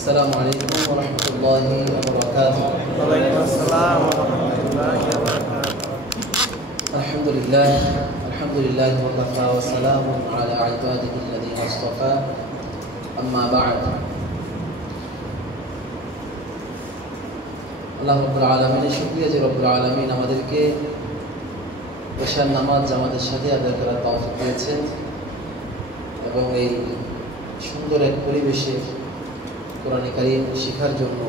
السلام عليكم ورحمة الله وبركاته. وعليكم السلام ورحمة الله وبركاته. الحمد لله وكفى وسلام على عباده الذين اصطفى. أما بعد. আল্লাহ রাব্বুল আলামিনের শুকরিয়া যে রব্বুল আলামিন আমাদেরকে এশার নামাজ জামাতের সাথে আদায় করার তৌফিক দিয়েছেন এবং এই সুন্দর এক পরিবেশে কোরআন কারীম শেখার জন্য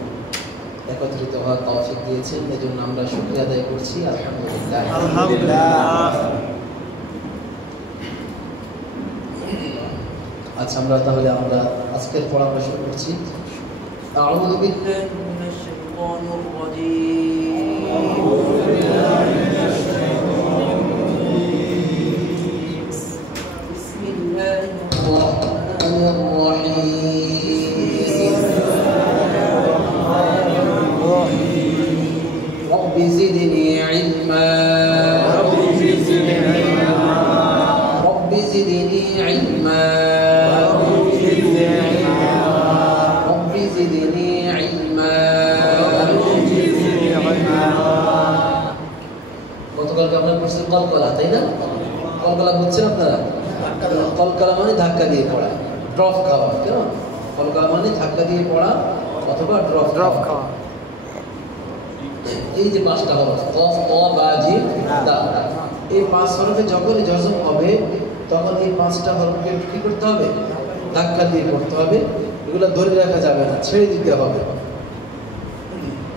একত্রিত হওয়ার তৌফিক দিয়েছেন। এজন্য আমরা শুকরিয়া আদায় করছি আলহামদুলিল্লাহ। আলহামদুলিল্লাহ। আচ্ছা, তাহলে আমরা আজকের পড়া শুরু করছি। আউযু বিল্লাহি মিনাশ শাইতানির রাজীম। আউযু বিল্লাহি মিনাশ শাইতানির রাজীম। বিসমিল্লাহির রাহমানির রাহিম। রব্বি জিদনি ইলমা। রব্বি জিদনি ইলমা। গতকালকে আমরা পড়ছি কলকলা, তাই না? কলকলা বুঝছেন আপনারা? কলকলা মানে ধাক্কা দিয়ে পড়া, ড্রপ খাওয়া। কেন? কলকলা মানে ধাক্কা দিয়ে পড়া অথবা ড্রপ খাওয়া। এই যে পাঁচটা হরফ কফ, ক, বা, জিম, দাল, এই পাঁচ হরফে যখনই জজম হবে তখন এই পাঁচটা হরফকে কি করতে হবে? ধাক্কা দিয়ে পড়তে হবে। এগুলো ধরে রাখা যাবে না, ছেড়ে দিতে হবে।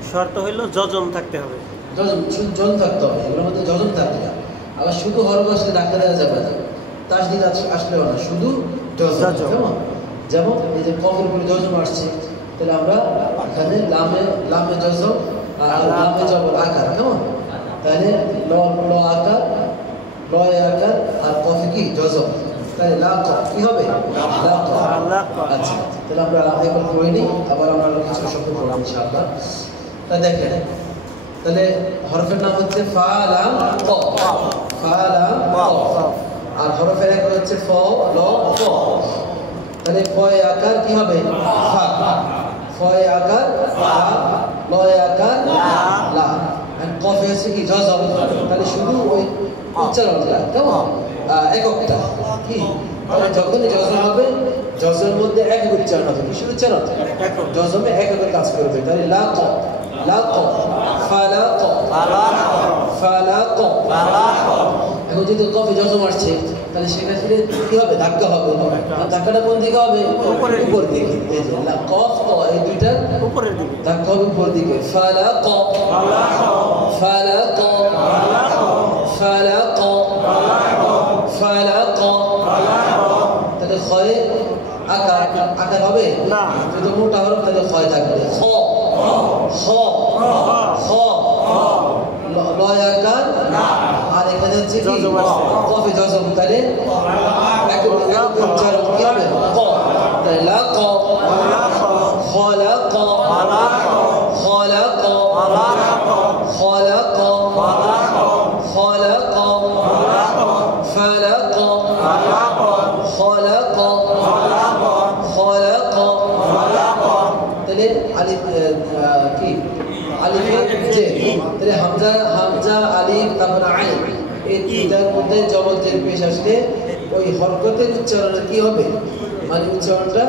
শর্ত হইল জজম থাকতে হবে। জজম থাকতে হবে, এগুলোর মধ্যে জজম থাকবে না। আবার শুধু হরফ আসলে ধাক্কা দেওয়া যাবে না, তাসদিদ আসলেও না, শুধু জজম। কেমন? যেমন এই যে কফের উপরে জজম আসছে, তাহলে আমরা এখানে লামে জজম আর লামে জবর আকার। কেমন? তাহলে ল আকার, লয় আকার আর কফে কি জজম। তাহলে লা ক কি হবে? লা ক। আচ্ছা, তাহলে আমরা একবার পড়ে নিই, আবার আমরা কিছু শব্দ পড়ব ইনশাআল্লাহ। তা দেখেন, তাহলে হরফের নাম হচ্ছে ফা লাম ক। ফা লাম ক। আর হরফের এক হচ্ছে ফ ল ক। তাহলে ফয় আকার কি হবে? ফা। ফয় আকার ফা, লয় আকার লা, আর কফে আছে কি জজম। তাহলে শুধু ওই উচ্চারণটা কেমন এককটা কি, তাহলে যখনই জজম হবে জজমের মধ্যে এক উচ্চারণ হবে। কিসের উচ্চারণ? জজমে এককের কাজ করবে। তাহলে লা ক, লা ক, ফালাক, ফালাক। এখন যেহেতু কফে জজম আসছে, তাহলে সেক্ষেত্রে কি হবে? ধাক্কা হবে। ধাক্কাটা কোন দিকে হবে? উপর দিকে। এই যে কফ ক, এই দুইটা উপরের দিকে ধাক্কা হবে উপর দিকে। ফালাক, ফালাক, ফালাক, ফালাক। তাহলে ক্ষয় আকার হবে না, যদি মোটা হরফ তাহলে ক্ষয় থাকবে। খ, খ, খ, লয় আকার, আর এখানে হচ্ছে কি কফে জজম। তাহলে উচ্চারণ কি হবে? ক। তাহলে লা ক, খলাক, খলাক, খলাক, খলাক, ফালাক, খলাক, খলাক। তাহলে আলিফ কি? আলিফ জে। তাহলে হামজা আলিফ তারপর আইন, এই তিনটার মধ্যে জবর পেশ আসলে ওই হরকতের উচ্চারণটা কি হবে? মানে উচ্চারণটা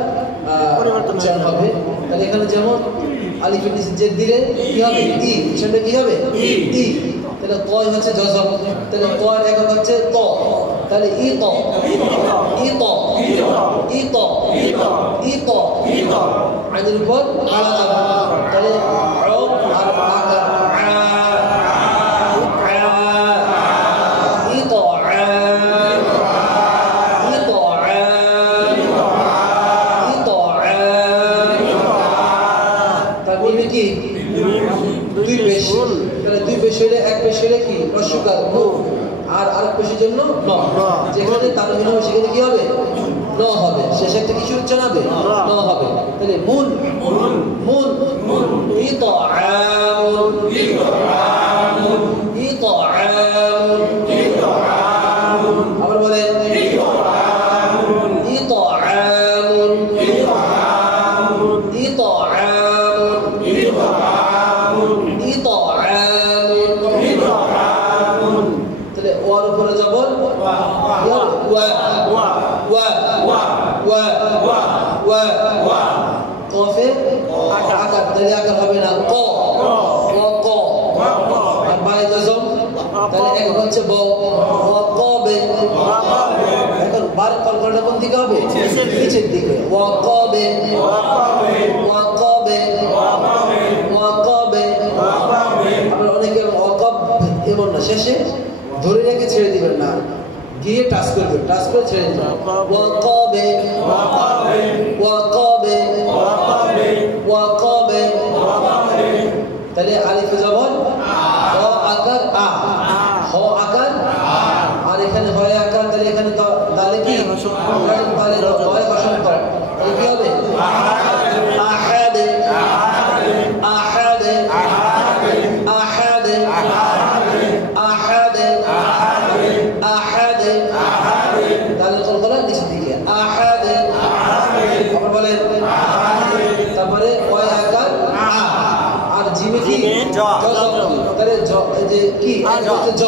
পরিবর্তন হবে। তাহলে এখানে যেমন আলিফের নিচে জেদ দিলে কি হবে? ই। উচ্চারণটা কি হবে? ই। তাহলে তয় হচ্ছে জজম, তাহলে তয় একক হচ্ছে ত। তাহলে ই ত, ই ত, ই ত, ই ত। আইনের উপর আড়া যাবে। তাহলে আর আকার দুই পেশ হইলে, এক পেশ হইলে কি রস্যকার মু, আর আরেক পেশের জন্য ন। যেখানে তানবিন হবে সেখানে কি হবে? ন হবে। শেষে একটা কিছু উচ্চারণ হবে, ন হবে। তাহলে মুন, মুন, ইতআমুন, ইতআমুন, ইতআমুন, ইতআমুন। আবার বলেন ইতআমুন, ইতআমুন, ইতআমুন, ইতআমুন। ওয়া কফে আকার তাহলে আকার হবে না ক ওয়া ক আর বায়ে জজম তাহলে এক হচ্ছে ব ওয়া কবে এখন বার কলকলটা কোন দিকে হবে নিচের দিকে ওয়া কবে ওয়া কবে ওয়া কবে আমরা অনেকে ওয়া কব এমন না শেষে ধরে রেখে ছেড়ে দিবেন না গিয়ে টাচ করবেন টাচ করে ছেড়ে দিবেন ওয়া কবে ওয়া কবে ওয়া কবে ওয়া কবে তাহলে আলিফে জবর হ আকার আ হ আকার আর এখানে হয় আকার তাহলে এখানে দালে কি তাহলে হয় বসন কর তাহলে কি হবে আহাদে আহাদে আহাদে আহাদে আহাদে দালে কলকলা নিচের দিকে আহাদে আবার বলেন তারপরে হয় আকার আ আর জিমে কি তাহলে যে কি হচ্ছে জ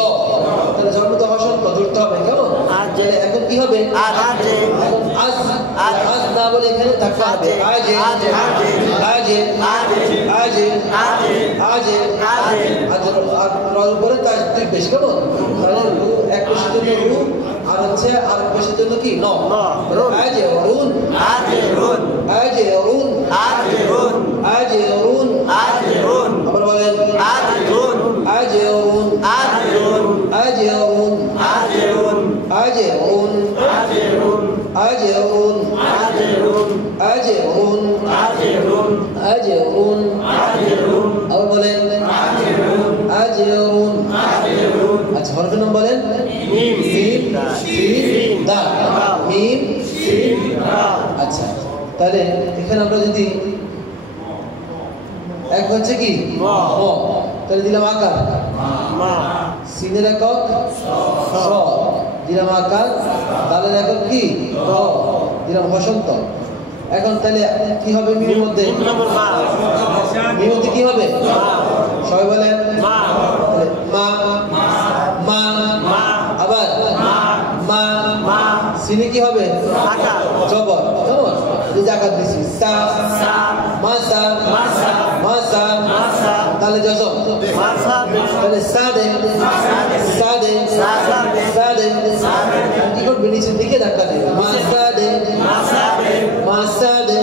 তাহলে জন্ম তো হসন ধরতে হবে কেমন এখন কি হবে এখন আজ আজ না বলে এখানে থাকতে হবে আজে আজে আজে আজে আজে আর রর উপরে তার বেশ কেমন কারণ এক পেশের জন্য রু আর হচ্ছে আর পেশের জন্য কি ন আজে রুন আজে রুন আজে রুন আজে রুন আজে রুন আজে রুন আবার বলেন আজে রুন আজে রুন আজে রুন আজে রুন আজে রুন আজে রুন আজে রুন আজে রুন আজে রুন আজে রুন আজে রুন আজে রুন আজে রুন আবার বলেন আজে রুন আজে রুন আজে রুন আচ্ছা হরফের নাম বলেন মিম সিন সিন দাল মিম সিন দাল আচ্ছা তাহলে এখানে আমরা যদি এক হচ্ছে কি ম তাহলে দিলাম আকার মা সিনের একক স দিলাম আকার দালের একক কি র দিলাম বসন্ত এখন তাহলে কি হবে মিমের মধ্যে মিমের মধ্যে কি হবে সবাই বলেন মা মা মা আবার মা মা সিনে কি হবে জবর কেমন এই যে আকার দিছি সা মাসা মাসা মাসা মাসা তাহলে জজম তাহলে সাদে সাদে সাদে কি করবে নিচের দিকে ধাক্কা দেবে মাসাদে মাসাদে মাসাদে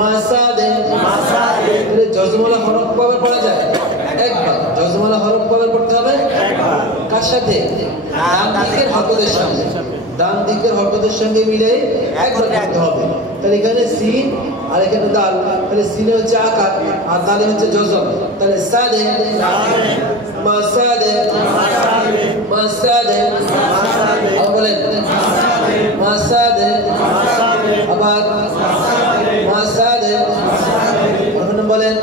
মাসাদে মাসাদে তাহলে জজমওয়ালা হরফ কবে পড়া যায় একবার জজমওয়ালা হরফ কবে পড়তে হবে একবার কার সাথে ডান দিকের হরকতের সঙ্গে ডান দিকের হরকতের সঙ্গে মিলে একবার পড়তে হবে তাহলে এখানে সিন আর এখানে দাল তাহলে সিনে হচ্ছে আকার আর দালে হচ্ছে জজম তাহলে সাদে মাসাদে মাসাদে আবার বলেন মাসাদে আবার মাসাদে এখন বলেন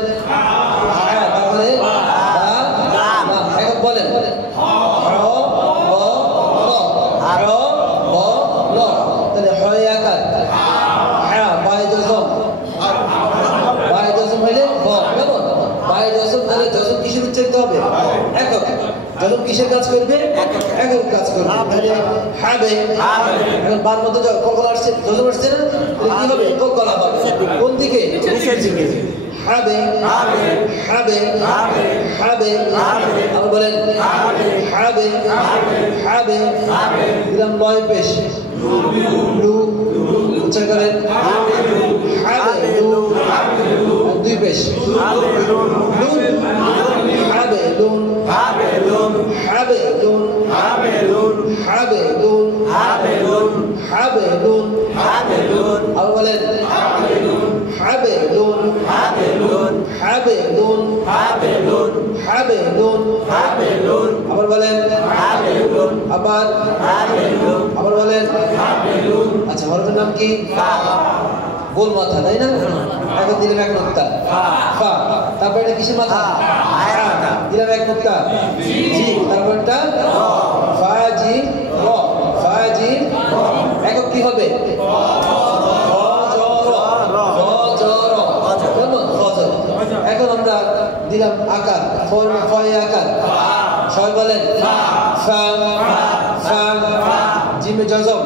তারপরে এখন বলেন তাহলে হয় আকার হ্যাঁ বাই জজম বাই জজম হইলে কেমন বাই জজম তাহলে জজম কিসের উচ্চারিত হবে একক জজম কিসের কাজ করবে একক কাজ করবে তাহলে হবে এখন বার মধ্যে কখন আসছে জজম আসছে না তাহলে কি হবে কলা হবে কোন দিকে নিচের দিকে হবে হবে হবে আবার বলেন হবে হবে দিলাম লয় পেশ লু উচ্চারণ করেন হবে লু দুই পেশ লুন হবে লুন হবে লুন হবে লুন হবে লুন হবে লুন হবে লুন হবে লুন হবে লুন আবার বলেন হবে লুন হবে লুন হবে লুন হবে লুন হবে লুন হবে লুন আবার বলেন হবে লুন আবার হবে লুন আবার বলেন হবে লুন আচ্ছা হরফের নাম কি গোল মাথা তাই না এখন দিলাম এক নুক্তা ফা তারপর এটা কিসের মাথা দিলাম এক নুক্তা জি তারপরটা ফা জি র ফা জি একক কি হবে এখন আমরা দিলাম আকার ফয়ে আকার সবাই বলেন ফা ফা জিমে জজম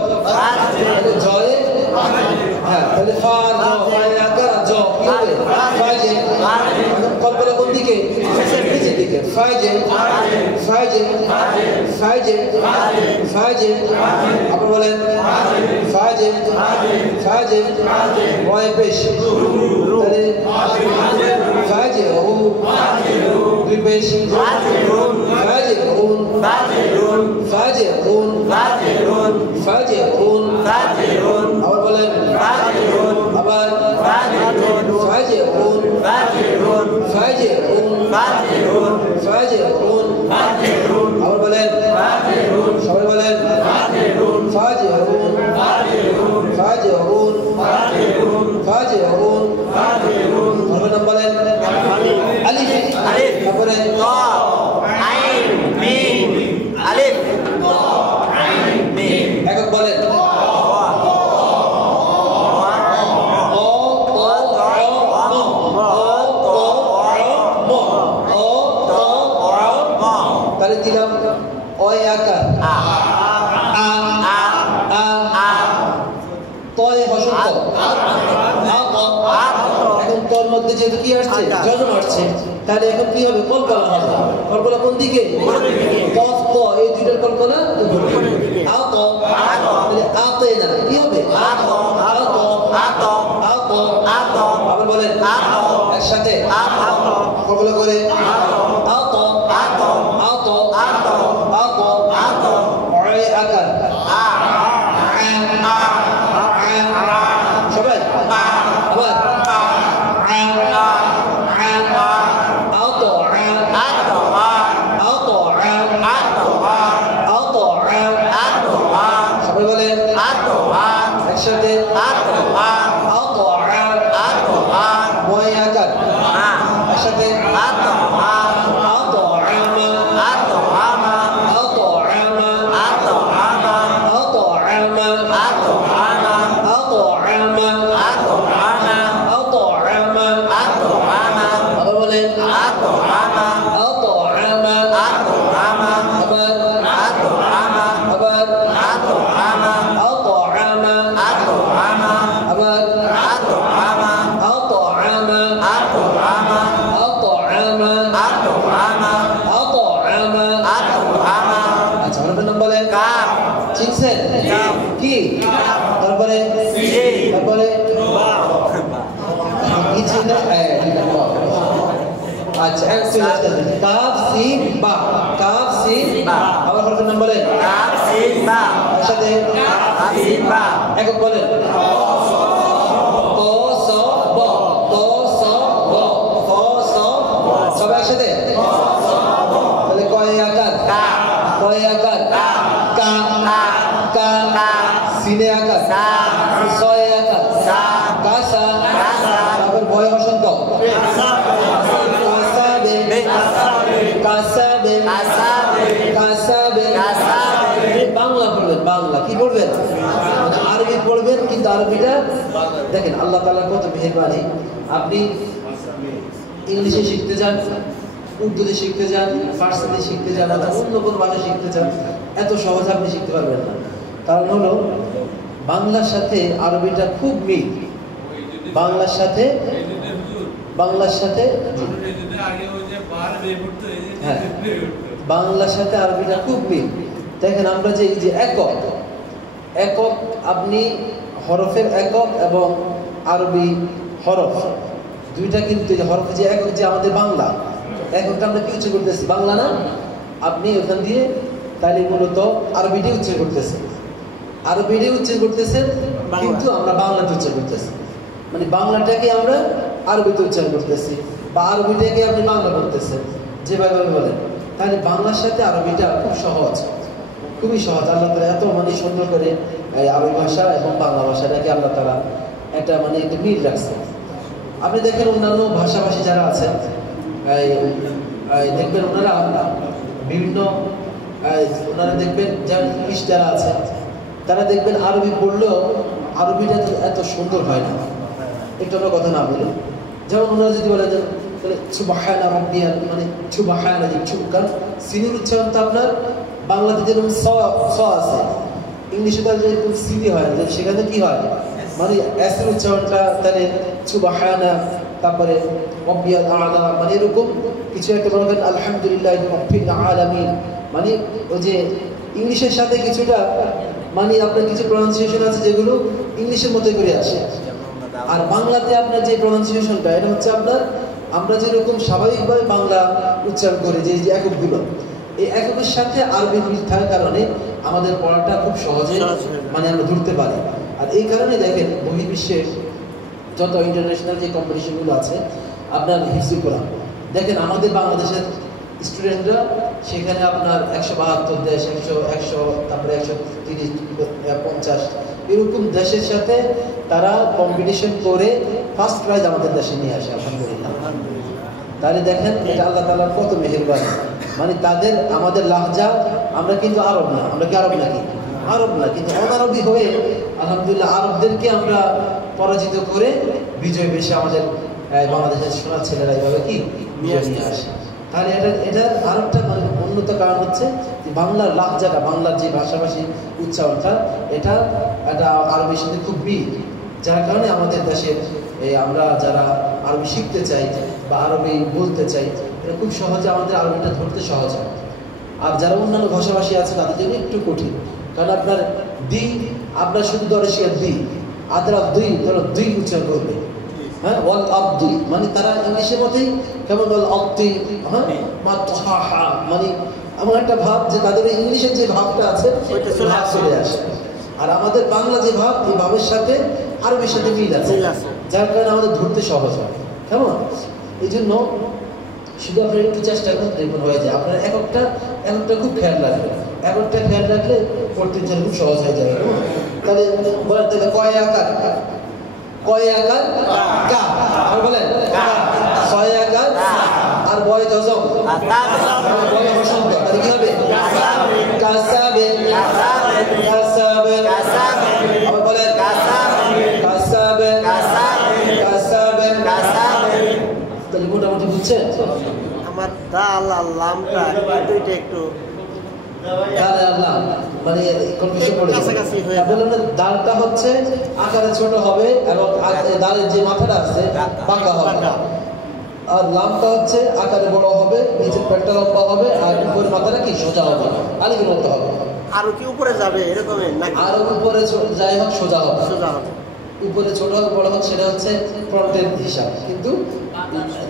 জয়ে হ্যাঁ তাহলে ফাজিল ফাজিল ফাজিল ফাজিল আবার বলেন ফাজিল ফাজিল ওয়াই পেশ তাহলে ফাজিল দুই পেশ ফাজিলুন ফাজিলুন ফাজিলুন ফাজিলুন আবার বলেন আবার ফাজিলুন ফাজিলুন ফাজিলুন আবার বলেন সবাই বলেন ফাজিলুন ফাজিলুন ফাজিলুন আবার নাম বলেন আলিফ তারপরে তা আইন মিম আলিফ তা আইন মিম একক বলেন তাহলে দিলাম অয় আকার তয় হসন্ত এখন তোর মধ্যে যেহেতু কি আসছে জজম আসছে তাহলে এখন কি হবে কলকলা হবে কলকলা কোন দিকে কফ ক এই দুইটার কলকলা আত তাহলে আতে না কি হবে আবার বলেন একসাথে কলকলা করে অয় আকার সবাই আবার সবাই বলেন একসাথে ময় আকার একসাথে চিনছেন কি তারপরে তারপরে আচ্ছা কাফ সিন বা কাফ সিন বা আবার হরফের নাম বলেন কাফ সিন বা একসাথে কাফ সিন বা একক বলেন ক স ব ক স ব ক স সবাই একসাথে তাহলে কয় আকার কা কয় আকার কা কা কা সিনে আকার সা সয় আকার সা কাসা আবার বয় হসন্ত বাংলা পড়বেন বাংলা কি পড়বেন আরবি পড়বেন কিন্তু আরবিটা দেখেন আল্লাহ তাআলার কত মেহেরবানি আপনি ইংলিশে শিখতে যান উর্দুতে শিখতে যান ফার্সিতে শিখতে যান অন্য কোনো ভাষা শিখতে চান এত সহজে আপনি শিখতে পারবেন না কারণ হলো বাংলার সাথে আরবিটা খুব মিল বাংলার সাথে হ্যাঁ বাংলার সাথে আরবিটা খুব মিল দেখেন আমরা যে এই যে একক একক আপনি হরফের একক এবং আরবি হরফ দুইটা কিন্তু হরফ যে একক যে আমাদের বাংলা এককটা আমরা কি উচ্চারণ করতেছি বাংলা না আপনি ওখান দিয়ে তাহলে মূলত আরবিটি উচ্চারণ করতেছেন আরবিটি উচ্চারণ করতেছেন কিন্তু আমরা বাংলাতে উচ্চারণ করতেছি মানে বাংলাটাকে আমরা আরবিতে উচ্চারণ করতেছি বা আরবিটাকে আপনি বাংলা করতেছেন যেভাবে বলেন তাহলে বাংলার সাথে আরবিটা খুব সহজ খুবই সহজ আল্লাহ তাআলা এত মানে সুন্দর করে আরবি ভাষা এবং বাংলা ভাষাটাকে আল্লাহ তাআলা একটা মানে একটা মিল রাখছে আপনি দেখেন অন্যান্য ভাষাভাষী যারা আছেন দেখবেন ওনারা বিভিন্ন ওনারা দেখবেন যারা ইংলিশ যারা আছে তারা দেখবেন আরবি পড়লেও আরবিটা এত সুন্দর হয় না একটু আমরা কথা না বলি যেমন ওনারা যদি বলে যে সুবহানা রাব্বিয়াল মানে সুবহানা যে চুপকার সিনের উচ্চারণ তো আপনার বাংলাতে যেরকম স আছে ইংলিশে তো যেরকম সিনি হয় সেখানে কি হয় মানে এসের উচ্চারণটা তাহলে সুবহানা, তারপরে রব্বিয়াল আ'লা, মানে এরকম কিছু একটা বলবেন আলহামদুলিল্লাহি রাব্বিল আলামিন, মানে ওই যে ইংলিশের সাথে কিছুটা মানে আপনার কিছু প্রনাউন্সিয়েশন আছে যেগুলো ইংলিশের মতো করে আসে। আর বাংলাতে আপনার যে প্রনাউন্সিয়েশনটা এটা হচ্ছে আপনার আমরা যেরকম স্বাভাবিকভাবে বাংলা উচ্চারণ করি যে এককগুলো, এই এককের সাথে আরবি মিল থাকার কারণে আমাদের পড়াটা খুব সহজে মানে আমরা ধরতে পারি। আর এই কারণে দেখেন বহির্বিশ্বের যত ইন্টারন্যাশনাল যে কম্পিটিশনগুলো আছে আপনার হিফজুল কোরআন দেখেন, আমাদের বাংলাদেশের স্টুডেন্টরা সেখানে আপনার 172 দেশ, 100 তারপরে 130, 50 এরকম দেশের সাথে তারা কম্পিটিশন করে ফার্স্ট প্রাইজ আমাদের দেশে নিয়ে আসে আলহামদুলিল্লাহ। তাহলে দেখেন এটা আল্লাহ তাআলার কত মেহেরবানি, মানে তাদের আমাদের লাহজা, আমরা কিন্তু আরব না, আমরা কি আরব নাকি? আরব না, কিন্তু অনারবি হয়ে আলহামদুলিল্লাহ আরবদেরকে আমরা পরাজিত করে বিজয় বেশে আমাদের বাংলাদেশের সোনার ছেলেরা এইভাবে কি নিয়ে আসে। তাহলে এটার আরেকটা মানে অন্যত কারণ হচ্ছে যে বাংলার লাহজাটা, বাংলার যে ভাষাভাষী উচ্চারণটা এটা আরবির সাথে খুব মিল, যার কারণে আমাদের দেশের আমরা যারা আরবি শিখতে চাই বা আরবি বলতে চাই এটা খুব সহজে আমাদের আরবিটা ধরতে সহজ হয়। আর যারা অন্যান্য ভাষাভাষী আছে তাদের জন্য একটু কঠিন, কারণ আপনার দি আপনার শুধু ধরে শিয়ার দি আদরা দুই উচ্চারণ করবে, হ্যাঁ ওয়াল আব্দি, মানে তারা ইংলিশের মধ্যেই কেমন ওয়াল আব্দি, হ্যাঁ মাতহা, মানে এমন একটা ভাব যে তাদের ইংলিশের যে ভাবটা আছে ওইটা চলে আসে। আর আমাদের বাংলা যে ভাব, এই ভাবের সাথে আরবির সাথে মিল আছে, যার কারণে আমাদের ধরতে সহজ হয়। কেমন এই জন্য শুধু আপনার একটু চেষ্টা করতে দেখবেন হয়ে যায়। আপনার এককটা খুব খেয়াল রাখবেন, এককটা খেয়াল রাখলে পড়তে খুব সহজ হয়ে যাবে। তাহলে বলেন তাহলে কয় আকার কা, আর বলেন ছয় আকার আর বয় জজম বয় বসন্ত, তাহলে কি হবে? কাসাবে, আবার বলেন কাসাবে, তাহলে মোটামুটি বুঝছেন? আমার দাল আর লামটা দুইটা একটু মানে কনফিউশন পড়ে যাবে। বললাম না দালটা হচ্ছে আকারে ছোট হবে এবং দালের যে মাথাটা আছে বাঁকা হবে, আর লামটা হচ্ছে আকারে বড় হবে, নিচের পেটটা লম্বা হবে আর উপরের মাথাটা কি সোজা হবে, আলিগির মতো হবে। আরো কি উপরে যাবে এরকমই নাকি? আরো উপরে যাই হোক সোজা হবে, উপরে ছোট হোক বড় হোক সেটা হচ্ছে ফ্রন্টের হিসাব, কিন্তু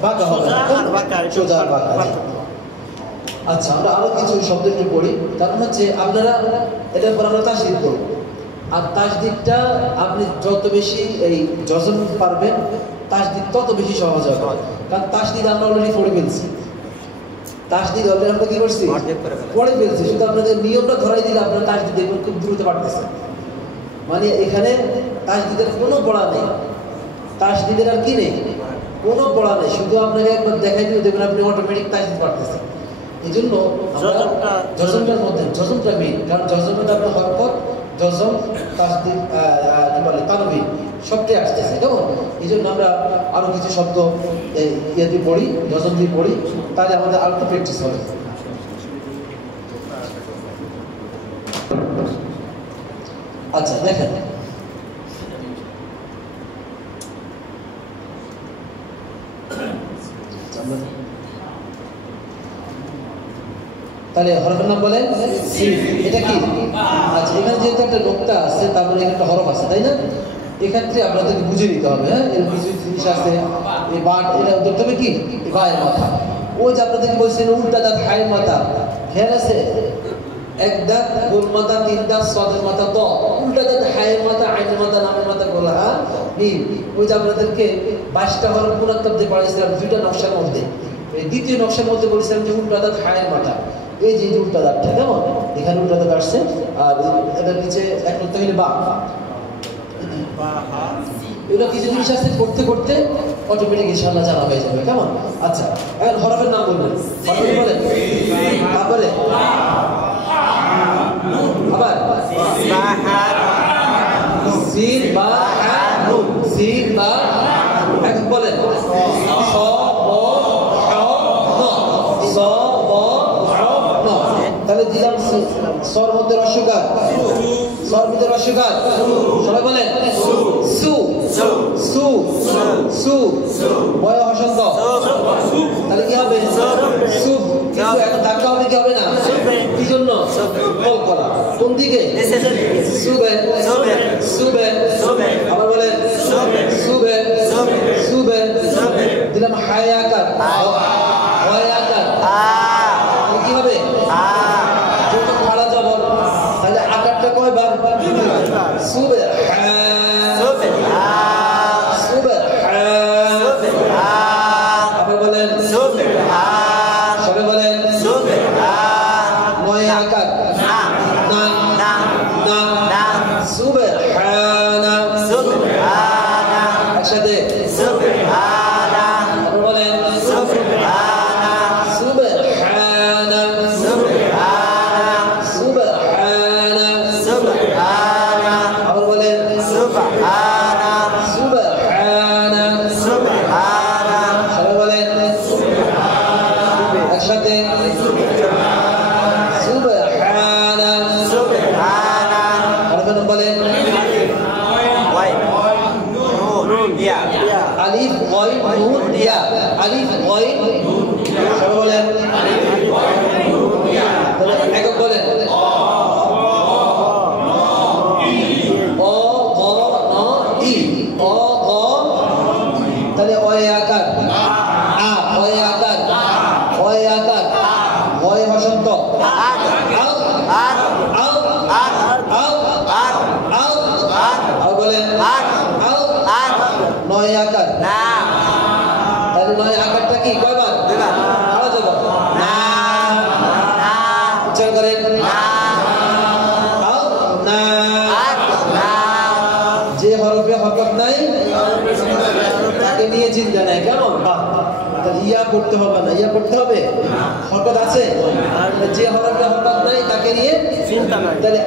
বাঁকা হবে, সোজা আর বাঁকা। আচ্ছা, আমরা আরো কিছু শব্দ একটু পড়ি। কারণ হচ্ছে আপনারা এটার পর আমরা তাসদিদ করব, আর তাসদিদটা আপনি যত বেশি এই যজম পারবেন তাসদিদ তত বেশি সহজ হবে। কারণ তাসদিদ আমরা অলরেডি পড়ে ফেলছি, তাসদিদ অলরেডি আমরা কি করছি পড়ে ফেলছি, শুধু আপনাদের নিয়মটা ধরাই দিলে আপনারা তাসদিদ দেখবেন খুব দ্রুত পারতেছেন। মানে এখানে তাসদিদের কোনো পড়া নেই, তাসদিদের আর কি নেই, কোনো পড়া নেই, শুধু আপনাকে একবার দেখাই দিলে দেখবেন আপনি অটোমেটিক তাসদিদ পারতেছেন। এই জন্য জজমটার মধ্যে জজমটা মেইন, কারণ জজমটা আপনার হরকত, জজম, তাসদিদ, কি বলে তানবিন সবটাই আসতেছে, কেমন? এই জন্য আমরা আরো কিছু শব্দ ইয়ে দিয়ে পড়ি, জজম দিয়ে পড়ি, তাহলে আমাদের আরো একটু প্র্যাকটিস হবে। আচ্ছা দেখেন, তাহলে হরফের নাম বলেন সিন, এটা কি? আচ্ছা, এখানে যেহেতু একটা নোক্তা আছে তার মানে এখানে একটা হরফ আছে, তাই না? এক্ষেত্রে আপনাদেরকে বুঝে নিতে হবে, হ্যাঁ এর কিছু জিনিস আছে। এই বাট এটা ধরতে হবে কি বায়ের মাথা, ওই যে আপনাদেরকে বলছেন উল্টা দাঁত হায়ের মাথা, খেয়াল আছে? এক দাঁত গোল মাথা, তিন দাঁত সদের মাথা দ, উল্টা দাঁত হায়ের মাথা, আইনের মাথা, নামের মাথা গোলা মিম। ওই যে আপনাদেরকে 22টা হরফ মুরাক্কাব দিয়ে পড়াইছিলাম দুইটা নকশার মধ্যে। এই দ্বিতীয় নকশার মধ্যে বলেছিলাম যে উল্টা দাঁত হায়ের মাথা, এই যে উল্টা দাঁতটা, কেমন? এখানে উল্টা দাঁত আসছে, আর এটার নিচে এক করতে হলে বা, এগুলো কিছু জিনিস আছে করতে করতে অটোমেটিক ইনশাআল্লাহ জানা হয়ে যাবে, কেমন? আচ্ছা, এখন হরফের নাম বলবেন, হরফ বলেন, তারপরে আবার সিন বা হা নুন, সিন বা এখন বলেন স ব হ ন, স ব হ ন। তাহলে দিলাম সর মধ্যে রস্যকার, সর মধ্যে রস্যকার, সবাই বলেন সু, সু বয় হসন্ত তাহলে কি হবে সুব কিন্তু এখন ধাক্কা হবে কি হবে না কি জন্য কলকলা কোন দিকে সুবে আবার বলেন সুবে দিলাম হায় আকার হয় আকার কি হবে যত খাড়া জবর তাহলে আকারটা কয়বার সুবে আবার বলেন সবে বলেন নয় আকার না সুবহানা একসাথে আবার বলেন সুবহানা আবার বলেন সুবহানা সবাই বলেন একসাথে সুবহানা আরেকবার বলেন আলিফ গইন নুন ইয়া আলিফ গইন সবাই বলেন একক বলেন তাহলে অয় আকার অয় আকার হয় হসন্ত বলেন নয় আকার তাহলে নয় আকারটা কি কয়বার আওয়াজ হবে উচ্চারণ করেন যে হরফে হরকত নাই তাকে নিয়ে চিন্তা নাই কেমন তাহলে ইয়া পড়তে হবে না ইয়া পড়তে হবে হরকত আছে যে হরফে হরকত নাই তাকে নিয়ে চিন্তা নাই তাহলে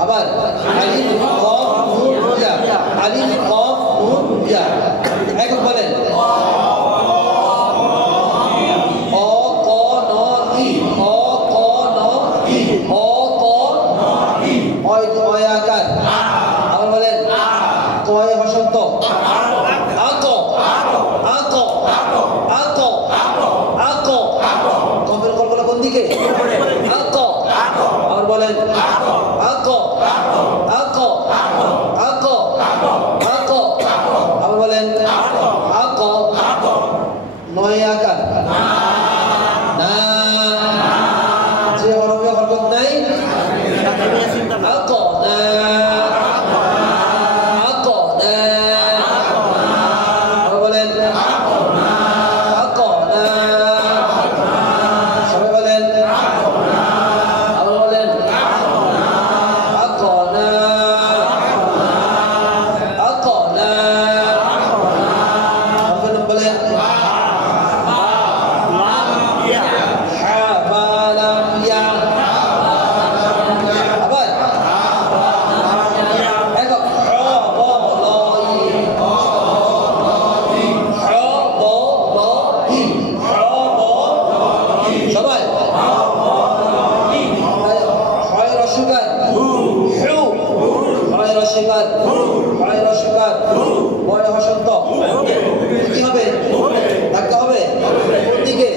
আবার আলিফ কফ নুন ইয়া আলিফ কফ নুন ইয়া একক বলেন অ ক ন ই অ ক ন ই অ ক ই অয় আকার আবার বলেন কয় হসন্ত কফের কলকলা কোন দিকে আবার বলেন আবার বলেন নয় আকার না যে হরফে হরকত নাই আবার বলেন সবাই বলেন আবার বলেন সবাই হয় রসুকার হয় রসিকার হয় রসুকার বয় হসন্ত কি হবে ধাক্কা হবে কোন দিকে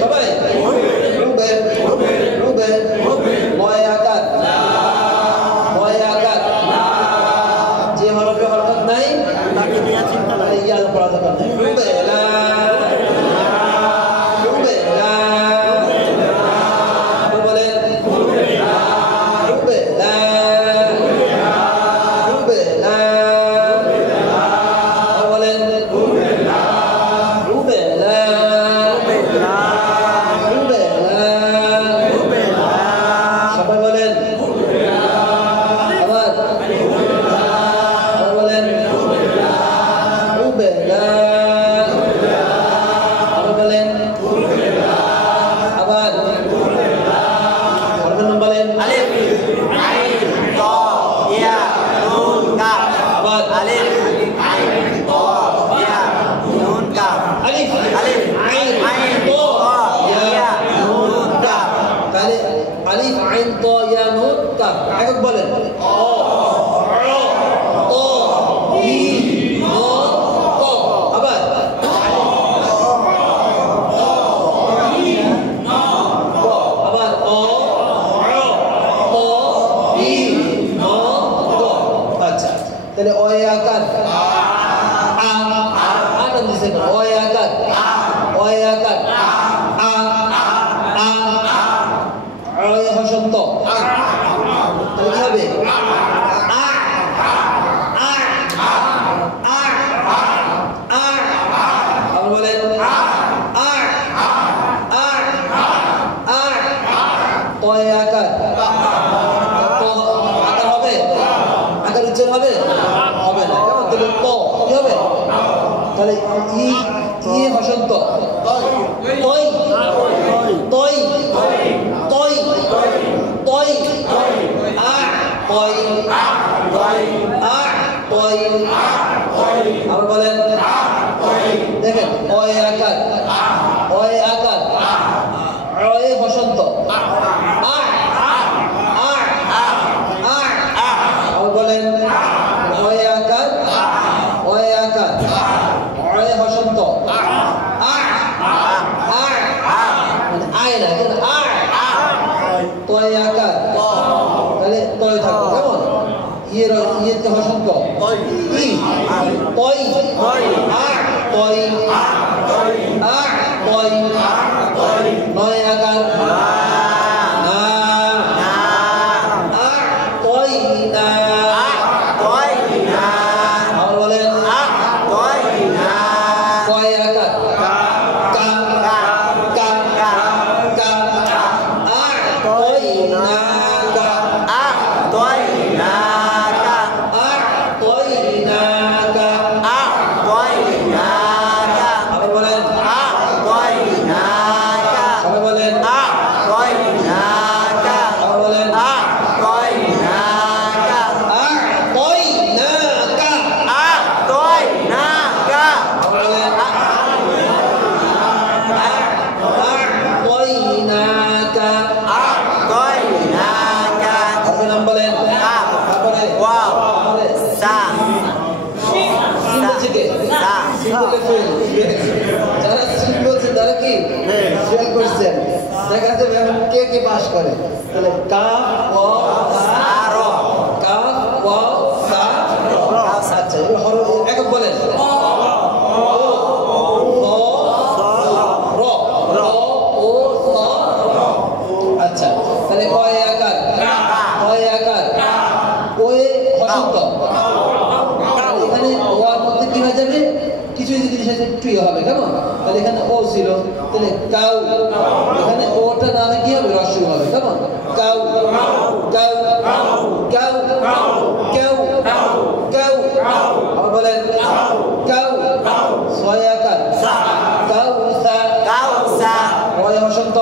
সবাই বয় আকার যে হরফে হরকত নাই তাকে নিয়ে চিন্তা নাই ইয়ার পড়া দরকার নাই বলেন একক বলেন তাহলে অয় আকার আটান দিছে অয় আকার অয় আকার অয় হসন্ত তাহলে কি হবে আবার বলেন অয় আকার আকার হবে আকার উচ্চারণ হবে হবে না কেমন তাহলে ত কি হবে তাহলে ই হসন্ত তই তই তই তই আ তই আ তই আবার বলেন দেখেন অয় আকার অয় বসন্ত আবার বলেন অয় আকার অয় বসন্ত আয় না কিন্তু তয় আকার তাহলে তয় থাকবে কেমন ইয়েতে হসন্ত ই তয় তয় নয় আকার যারা সিন বলছে তারা কি শেয়ার করছেন দেখা যাবে এখন কে কে পাস করে তাহলে কাফ ওয়াও সা র কাফ ওয়াও সা র আচ্ছা হরফ একক বলেন আচ্ছা তাহলে কয় আকার ওয়ে হসন্ত এখানে ওয়ার মধ্যে কি হয়ে যাবে কিছু জিনিস আছে একটু হবে কেমন তাহলে এখানে ও ছিল তাহলে কাউ এখানে ওটা না হয়ে কি হবে রস্য হবে কেমন cow cow cow cow cow আবার বলেন কাউ ছয় আকার কাউ সা ওই হসন্ত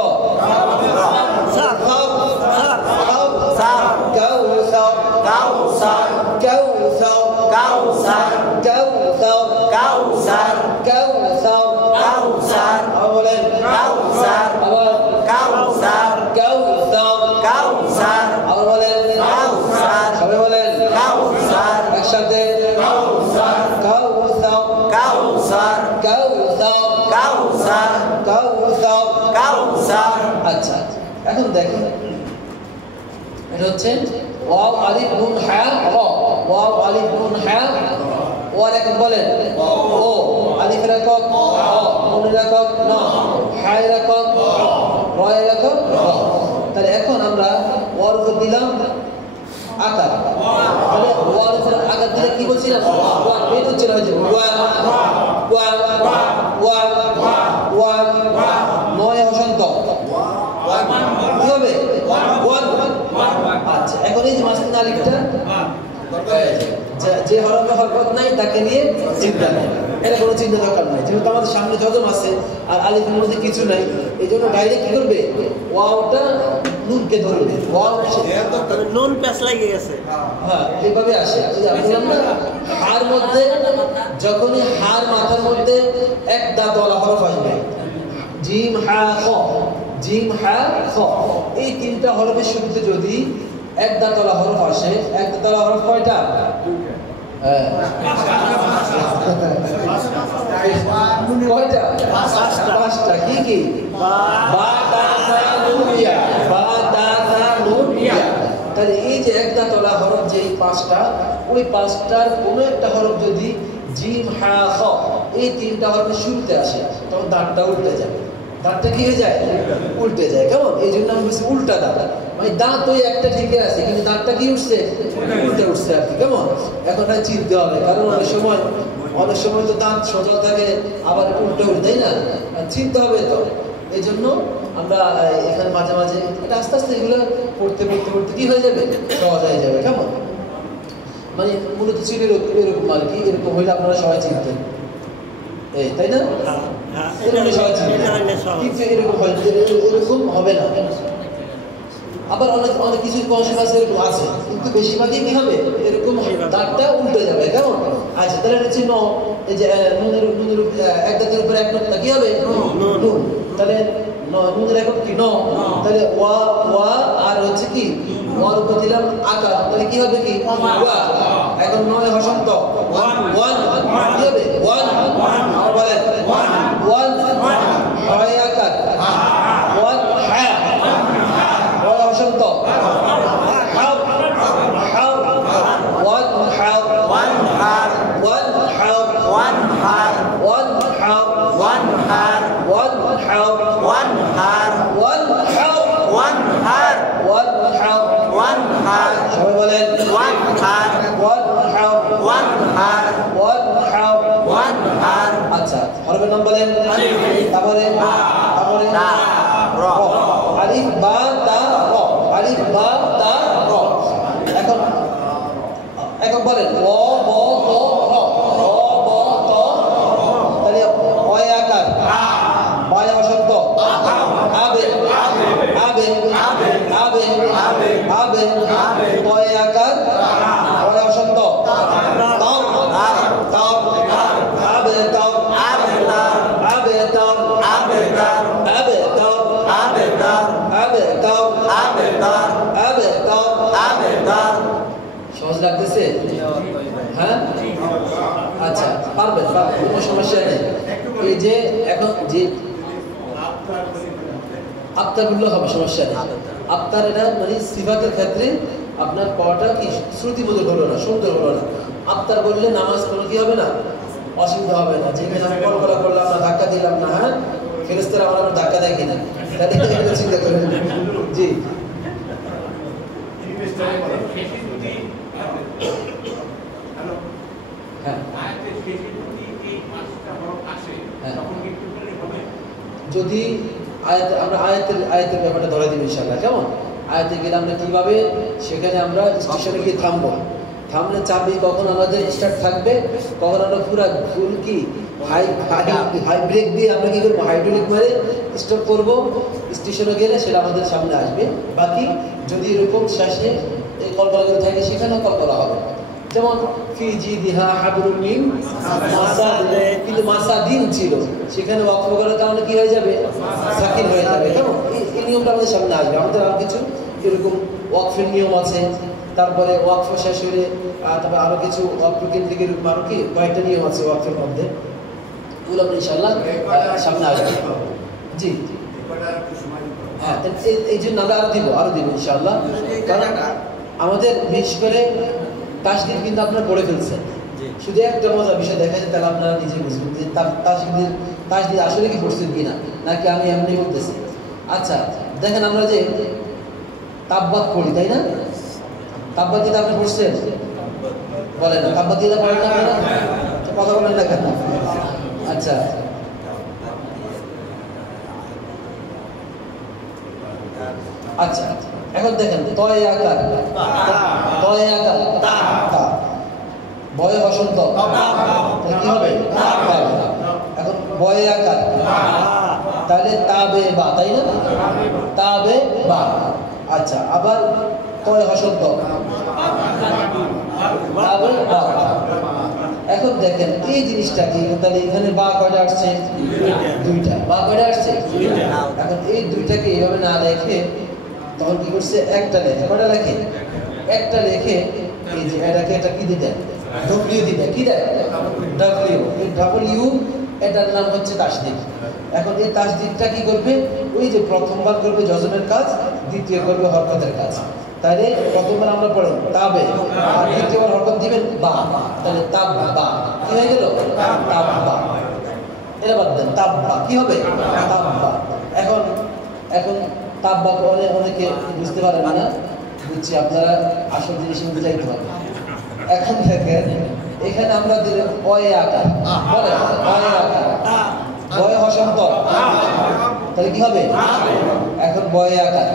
একসাথে আচ্ছা এখন দেখেন এটা হচ্ছে ওয়াও আলিফ নুন হা র ওয়াও আলিফ নুন হা ওয়ার একক বলেন ও আলিফের একক অ নুনের একক ন হায়ের একক র এর একক র তাহলে এখন আমরা ওয়ার উপর দিলাম আকার তাহলে ওয়ার উপর আকার দিলে কি বলছিলাম ওয়া মেন হচ্ছে না যে ওয়া ওয়া ওয়া ওয়া নয় হসন্ত কি হবে ওয়ান আচ্ছা এখন এই যে মাঝখানে আলিফটা যে হরফে হরকত নাই তাকে নিয়ে চিন্তা নেই এটা কোনো চিন্তা দরকার নাই যেহেতু আমাদের সামনে যজম আছে আর আলিফের মধ্যে কিছু নাই এই জন্য ডাইরেক্ট কি করবে ওয়াওটা নুনকে ধরবে ওয়াও নুন প্যাচ লাগে গেছে হ্যাঁ এইভাবে আসে বললাম না হার মধ্যে যখনই হার মাথার মধ্যে এক দাঁতওয়ালা হরফ আসবে জিম হা খ জিম হা খ এই তিনটা হরফের শুরুতে যদি এক দাঁতওয়ালা হরফ আসে, এক দাঁতওয়ালা হরফ কয়টা? কয়টা? পাঁচটা। কি কি? বা তা সা নুন ইয়া, বা তা সা নুন ইয়া। তাহলে এই যে এক দাঁতওয়ালা হরফ যে পাঁচটা, ওই পাঁচটার কোনো একটা হরফ যদি জিম হা খ এই তিনটা হরফের শুরুতে আসে, তখন দাঁতটা উল্টে যাবে। দাঁতটা কি হয়ে যায়? উল্টে যায়। কেমন? এই জন্য আমি বলছি উল্টা দাঁত। মানে দাঁত ওই একটা ঠিকই আছে, কিন্তু দাঁতটা কি উঠছে? উল্টে উঠছে আর কি। কেমন? এখন চিনতে হবে, কারণ অনেক সময় তো দাঁত সজল থাকে, আবার উল্টে উঠে, তাই না? চিনতে হবে তো। এই জন্য আমরা এখানে মাঝে মাঝে এটা আস্তে আস্তে এগুলো পড়তে পড়তে পড়তে কি হয়ে যাবে? সহজ হয়ে যাবে। কেমন? মানে মূলত ছিল এরকম আর কি। এরকম হইলে আপনারা সবাই চিনতেন, এই তাই না? এরকম সবাই চিনতেন, কিন্তু এরকম হবে না। আবার অনেক কিছু কনসেপ্ট এরকম আছে, কিন্তু বেশিরভাগই কি হবে? এরকম দাঁতটা উল্টে যাবে। কেমন? আচ্ছা, তাহলে এটা হচ্ছে ন। এই যে নুনের এক দাঁতের উপরে এক নোক্তা কি হবে? নুন। তাহলে নুনের একক কি? ন। তাহলে ওয়া ওয়া আর হচ্ছে কি? ওয়ার উপর দিলাম আকার, তাহলে কি হবে? কি? ওয়া। এখন নয় হসন্ত ওয়ান কি হবে? ওয়ান। আর বলেন ওয়ান। হয় আকার ওয়ান। হ্যাঁ ওয়া হসন্ত হাও হাও ওয়ান হাও ওয়ান হার ওয়ান হাও ওয়ান হার ওয়ান হাও ওয়ান হার ওয়ান হাও ওয়ান হার ওয়ান হাও ওয়ান হার ওয়ান হাও ওয়ান হার। সবাই বলেন ওয়ান হার ওয়ান হাও ওয়ান হার ওয়ান হাও ওয়ান হার। আচ্ছা, হরফের নাম বলেন। তারপরে র, আলিফ বা তা র, আলিফ বা তা র। এখন বলেন ও ব ত র, র ব ত র। তাহলে অয় আকার বায় অশব্দ আবে আবে আবে আবে অয় আকার অয় অশব্দ তাও তাও আবে তাও আবে তাও আবে তাও আবে তাও আবে তাও আবে তাও আবে তাও আবে তাও আবে তাও। সহজ লাগতেছে? হ্যাঁ, আচ্ছা, পারবেন, কোনো সমস্যা নেই। এই যে এখন যে আফতারগুলো হবে, সমস্যা নেই। আফতার এটা মানে সিফাতের ক্ষেত্রে আপনার পড়াটা কি শ্রুতিমধুর হলো না, সুন্দর হলো না। আফতার বললে নামাজ কোনো কি হবে না, অসুবিধা হবে না। যেখানে আমি কলকলা করলাম না, ধাক্কা দিলাম না, হ্যাঁ, ফেরেশতারা আমার ধাক্কা দেয় কিনা, তাদের চিন্তা করেন। জি, যদি আমরা আয়াতের ব্যাপারটা ধরে দিব ইনশাআল্লাহ। কেমন? আয়াতে গেলে আমরা কিভাবে সেখানে আমরা স্টেশনে গিয়ে থামলে চাবি কখন আমাদের স্টার্ট থাকবে, কখন আমরা পুরো ফুল কি হাই ব্রেক দিয়ে আমরা কি করবো, হাইড্রোলিক মারে স্টপ করবো, স্টেশনে গেলে সেটা আমাদের সামনে আসবে। বাকি যদি এরকম শেষে এই কলকলাগুলো থাকে সেখানেও কলকলা হবে। যেমন ফিজি দিহা হাবরুল মিন মাসাদ, কিন্তু মাসাদিন ছিল, সেখানে ওয়াকফ করার কারণে কি হয়ে যাবে? সাকিন হয়ে যাবে। কেমন? এই নিয়মটা আমাদের সামনে আসবে। আমাদের আর কিছু এরকম ওয়াকফের নিয়ম আছে, তারপরে ওয়াকফ শেষ হলে তারপরে আরো কিছু ওয়াকফ কেন্দ্রিক এরকম আরো কি কয়েকটা নিয়ম আছে ওয়াকফের মধ্যে, ওগুলো আমরা ইনশাআল্লাহ সামনে আসবে। জি, হ্যাঁ, এই জন্য আমরা আরো দিব ইনশাআল্লাহ। কারণ আমাদের বিশেষ করে তাসদিদ কিন্তু আপনারা পড়ে ফেলছেন। শুধু একটা মজার বিষয় দেখা যায়, তাহলে আপনারা নিজে বুঝবেন যে তাসদিদ আসলে কি পড়ছেন কিনা, নাকি আমি এমনি বলতেছি। আচ্ছা, দেখেন আমরা যে তাব্বাত পড়ি, তাই না? তাব্বাত কি আপনি পড়ছেন? বলেন না, তাব্বাত দিয়ে পড়েন না আপনারা? কথা বলেন না কেন? আচ্ছা, আচ্ছা, এখন দেখেন তয় আকার বয়ে বসন্ত কি হবে? এখন বয়ে আকার, তাহলে তাবে বা, তাই না? তাবে বা। আচ্ছা, আবার তয় বসন্ত তাবে বা। এখন দেখেন এই জিনিসটা কি, তাহলে এখানে বা কয়টা আসছে? দুইটা। বা কয়টা আসছে? এখন এই দুইটাকে এইভাবে না দেখে তখন কি করছে একটা লেখে, কয়টা লেখে? একটা লেখে এই যে এটাকে এটা কি দিতেন? ডব্লিউ দিতেন। কি দেয়? ডাব্লিউ। এই ডাব্লিউ এটার নাম হচ্ছে তাসদিদ। এখন এই তাসদিদটা কি করবে? ওই যে প্রথমবার করবে জজমের কাজ, দ্বিতীয় করবে হরকতের কাজ। তাহলে প্রথমবার আমরা পড়েন তাবে, আর দ্বিতীয়বার হরকত দিবেন বা, তাহলে তাব্বা। কি হয়ে গেল? তাব্বা। এটা বাদ দেন, তাব্বা কি হবে? তাব্বা। এখন এখন তাব্বা অনেকে বুঝতে পারেন না, বুঝছি আপনারা আসল জিনিস বুঝাইতে হবে। এখন দেখেন এখানে আমরা দিলাম অয়ে আকার, বলে অয়ে আকার, বয়ে হসন্ত, তাহলে কি হবে? এখন বয়ে আকার,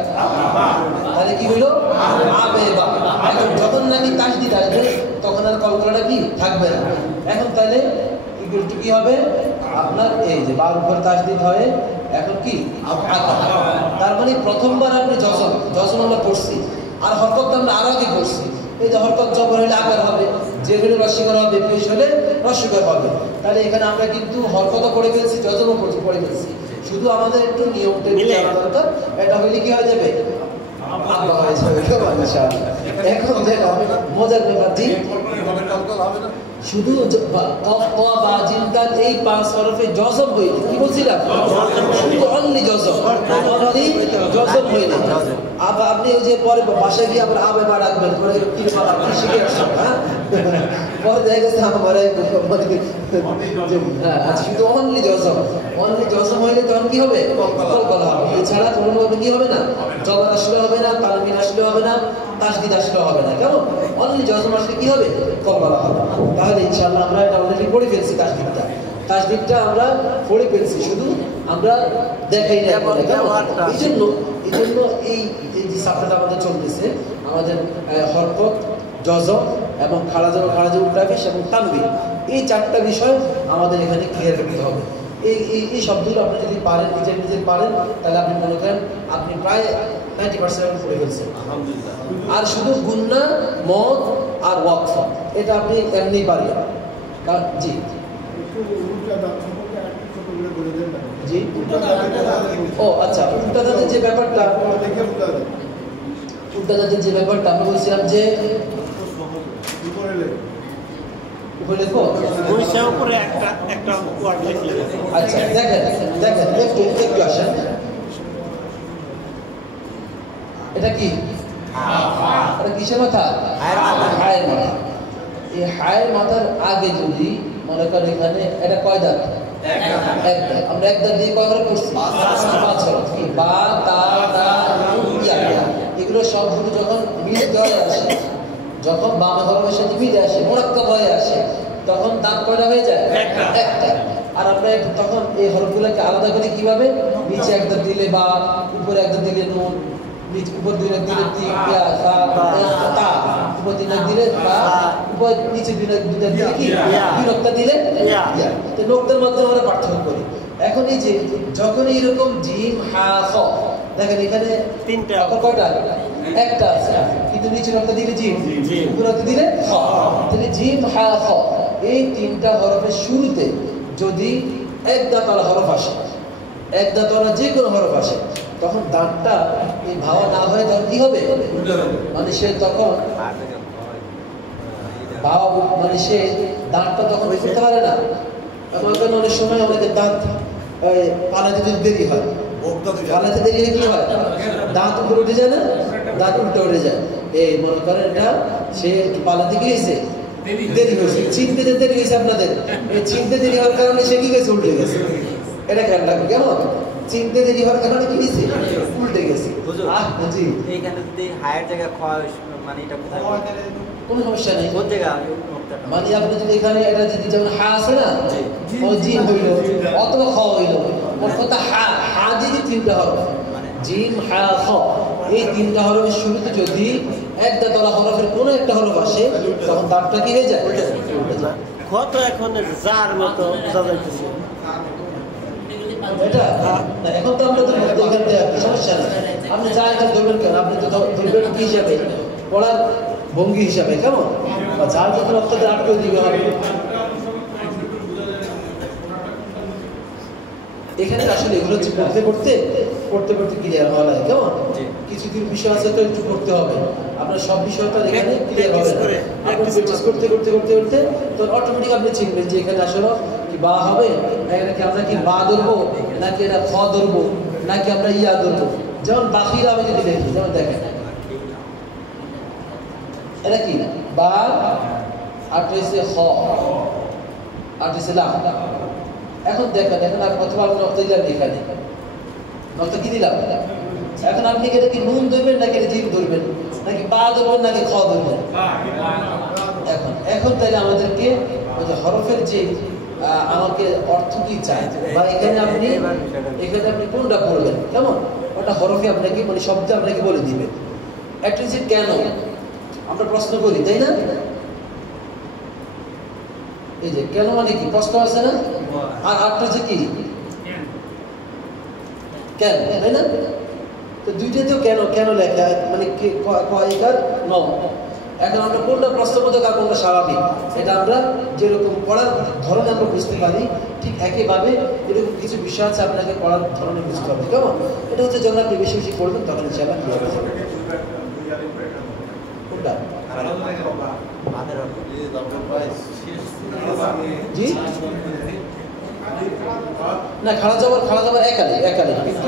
তাহলে কি হইল? আবে বা। এখন যখন নাকি তাসদিদ আসবে তখন আর কলকলাটা কি থাকবে না। এখন তাহলে কি হবে? আপনার এই যে বার উপর তাসদিদ হয়, এখন কি আকার। তার মানে প্রথমবার আপনি যজন আমরা পড়ছি, আর হরকত আমরা আরো আগে পড়ছি। এই যে হরকত জবর হলে আকার হবে, যেগুলো রস্যিকর হবে, পেশ হলে রস্যিকর হবে। তাহলে এখানে আমরা কিন্তু হরকতও পড়ে ফেলছি, যজনও পড়ে ফেলছি। শুধু আমাদের একটু নিয়মটা জানা দরকার। এটা হইলে কি হয়ে যাবে? আব্বা হয়ে যাবে। এখন যেটা মজার ব্যাপার, শুধু এই 5 হরফে জজম হইলে, কি বলছিলাম? শুধু অনলি জজম, অনলি জজম হইলে। আপনি ওই যে পরে বাসায় গিয়ে আবার আবে বা রাখবেন করে কি শিখে আসছেন, হ্যাঁ? পরে দেখা গেছে আমার আচ্ছা, শুধু অনলি জজম হইলে তখন কি হবে? কলকলা হবে। এছাড়া কোনোভাবে কি হবে না? জবর আসলে হবে না, তানবিন আসলে হবে না, তাসদিদ আসলে হবে না। কেমন? অনলি জজম আসলে কি হবে? কলকলা হবে। তাহলে ইনশাআল্লাহ আমরা এটা অলরেডি পড়ে ফেলছি। তাসদিদটা আমরা পড়ে ফেলছি, শুধু আমরা দেখাই না। এই জন্য এই যে সাবজেক্ট আমাদের চলতেছে, আমাদের হরকত, জজম এবং খাড়া জবর উল্টাফিস এবং তানবিন, এই 4টা বিষয় আমাদের এখানে ক্লিয়ার করতে হবে। এই শব্দগুলো আপনি যদি পারেন, নিজের পারেন, তাহলে আপনি মনে করেন আপনি প্রায় 90% পড়ে ফেলছেন, আলহামদুলিল্লাহ। আর শুধু গুন্না, মদ আর ওয়াকফ, এটা আপনি এমনি পারেন। জি জি, ও আচ্ছা, উল্টা দাঁতের যে ব্যাপারটা আমরা বলছিলাম যে উপরে লেখো। আচ্ছা, দেখেন একটু আসেন, এটা কি? এটা কিসের মাথা? হায়ের মাথা। এই হায়ের মাথার আগে যদি মনে করেন এখানে এটা কয় দাঁত? এক দাঁত। আমরা এক দাঁত দিয়ে কয় করে পড়ছি? 5 হরফ। কি? বা, তা, নুন, ইয়া। এগুলো সবগুলো যখন মিলিত হয়ে আসে, যখন বাম হরফের সাথে মিলে আসে, মুরাক্কাব হয়ে আসে, তখন দাঁত কয়টা হয়ে যায়? একটা। আর আমরা তখন এই হরফগুলোকে আলাদা করে কিভাবে? নিচে এক দাঁত দিলে বা, উপরে এক দাঁত দিলে নুন, উপর 2 দাঁত দিলে তা, উপর 3 দাঁত দিলে বা, উপর নিচে 2 দাঁত দিলে কি? 2 নোক্তা দিলে ইয়া। তো নোক্তার মধ্যে আমরা পার্থক্য করি। এখন এই যে যখন এইরকম জিম, হা, খ, দেখেন এখানে 3টা অক্ষর কয়টা? একটা আছে, কিন্তু নিচে নোক্তা দিলে জিম, উপর নোক্তা দিলে খ। তাহলে জিম, হা, খ, এই 3টা হরফের শুরুতে যদি এক দাঁতওয়ালা হরফ আসে, এক দাঁতওয়ালা যে কোনো হরফ আসে, তখন দাঁতটা এই ভাওয়া না হয়ে তখন কি হবে? মানে সে তখন ভাওয়া, মানে সে দাঁতটা তখন করতে পারে না। অনেক সময় অনেকের দাঁত পালাতে যদি দেরি হয়, পালাতে দেরি হয়ে কি হয়? দাঁত উপরে উঠে যায় না, দাঁত উল্টে উঠে যায়। এই মনে করেন এটা সে পালাতে গিয়েছে, দেরি হয়েছে, চিনতে দেরি হয়েছে আপনাদের। এই চিনতে দেরি হওয়ার কারণে সে কি গেছে? উল্টে গেছে। এটা খেয়াল রাখবে, কেমন? চিনতে দেরি হওয়ার কারণে কি হয়েছে? উল্টে গেছে। জি, এইখানে যদি হায়ার জায়গা ক্ষয়, মানে এটা কোথায়? কোনো সমস্যা নেই। কোন জায়গা? মানে আপনি যদি এখানে এটা যদি যেমন হা আছে না, ও জিম হইল অথবা খ হইল, ওর কথা হা যদি 3টা হরফ, জিম, হা, খ, এই 3টা হরফের শুরুতে যদি এক দাঁতওয়ালা হরফের কোনো একটা হরফ আসে, তখন দাঁতটা কি হয়ে যায়? উল্টে যায়। খ তো এখন যার মতো বোঝা যাইতেছে। এটা এখন তো আমরা তো এখান থেকে সমস্যা নেই, আপনি যা এখানে ধরবেন কেন? আপনি তো ধরবেন কি হিসাবে? পড়ার ভঙ্গি হিসাবে, কেমন? বা যার যখন অত্যন্ত আটকে দিবে হবে। এখানে আসলে এগুলো হচ্ছে পড়তে পড়তে পড়তে ক্লিয়ার হওয়া লাগে, কেমন? জি। কিছু কিছু বিষয় আছে তো একটু পড়তে হবে, আপনার সব বিষয়টা এখানে ক্লিয়ার হবে না। আপনি প্র্যাকটিস করতে করতে করতে করতে তখন অটোমেটিক আপনি চিনবেন যে এখানে আসলে কি বা হবে, এখানে কি আমরা কি বা ধরবো, নাকি এটা খ ধরবো, নাকি আমরা ইয়া ধরবো। যেমন বাকিরা আমি যদি দেখি, যেমন দেখেন এটা কি বা, আর হয়েছে খ, আর হয়েছে লাম। এখন দেখেন আর প্রথম আপনি নক্তা দিলাম, এখানে নক্তা কি দিলাম। এখন আপনি এটা কি নুন ধরবেন, নাকি এটা জিম ধরবেন, নাকি বা ধরবেন, নাকি খ ধরবেন। এখন তাহলে আমাদেরকে ওই যে হরফের যে আমাকে অর্থ কি চাই, বা এখানে আপনি কোনটা করবেন, কেমন ওটা হরফে আপনাকে মানে শব্দ আপনাকে বলে দিবে। একটা হচ্ছে কেন, আমরা প্রশ্ন করি, তাই না? এই যে কেন মানে কি প্রশ্ন আছে না, আর আটটা হচ্ছে কি কেন, তাই না? তো দুইটাতেও কেন কেন লেখা, মানে কয়কার ন। এখন আমরা কোনটা প্রশ্নবোধক আর কোনটা স্বাভাবিক, এটা আমরা যেরকম পড়ার ধরনে আমরা বুঝতে পারি, ঠিক একইভাবে এরকম কিছু বিষয় আছে আপনাকে পড়ার ধরনে বুঝতে হবে, কেমন? এটা হচ্ছে যখন আপনি বেশি বেশি পড়বেন তখন ইনশাআল্লাহ ক্লিয়ার হয়ে যাবে। কোনটা? জি না, খাড়া যাবার একালে, কিন্তু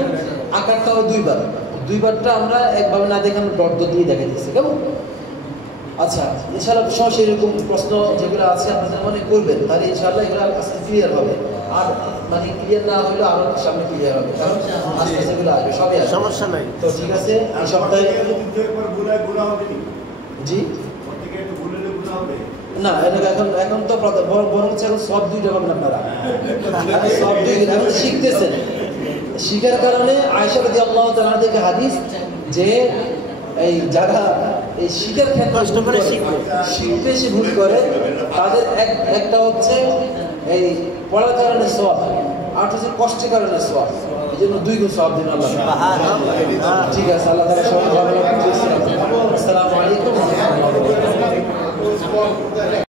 আকারটা হয় দুইবারটা আমরা একভাবে না দেখে আমরা ডট দিয়ে দেখা দিচ্ছি, কেমন? আচ্ছা, ইনশাআল্লাহ সহজ এরকম প্রশ্ন যেগুলো আছে আপনাদের মনে করবেন, তাহলে ইনশাআল্লাহ এগুলো আস্তে ক্লিয়ার হবে। আর মানে ক্লিয়ার না হলে আরো সামনে ক্লিয়ার হবে, কারণ আস্তে আস্তে এগুলো আসবে, সবই আসবে, সমস্যা নাই। তো ঠিক আছে, এই সপ্তাহে জি না, এটা এখন তো বরং এখন সব দুইটা পাবেন আপনারা, সব দুই এখন শিখতেছেন। শিখার কারণে আয়েশা রাদিয়াল্লাহু তাআলা থেকে হাদিস যে এই যারা এই শিখার ক্ষেত্রে শিখতে এসে ভুল করে, তাদের একটা হচ্ছে এই পড়ার কারণে সওয়াব, আর হচ্ছে কষ্টের কারণে সওয়াব, এই জন্য 2 গুণ সওয়াব দিন আল্লাহ। ঠিক আছে, আল্লাহ তাআলা সবাই ভালো রাখুন। আসসালামু আলাইকুম ওয়া রাহমাতুল্লাহি ওয়া বারাকাতুহু।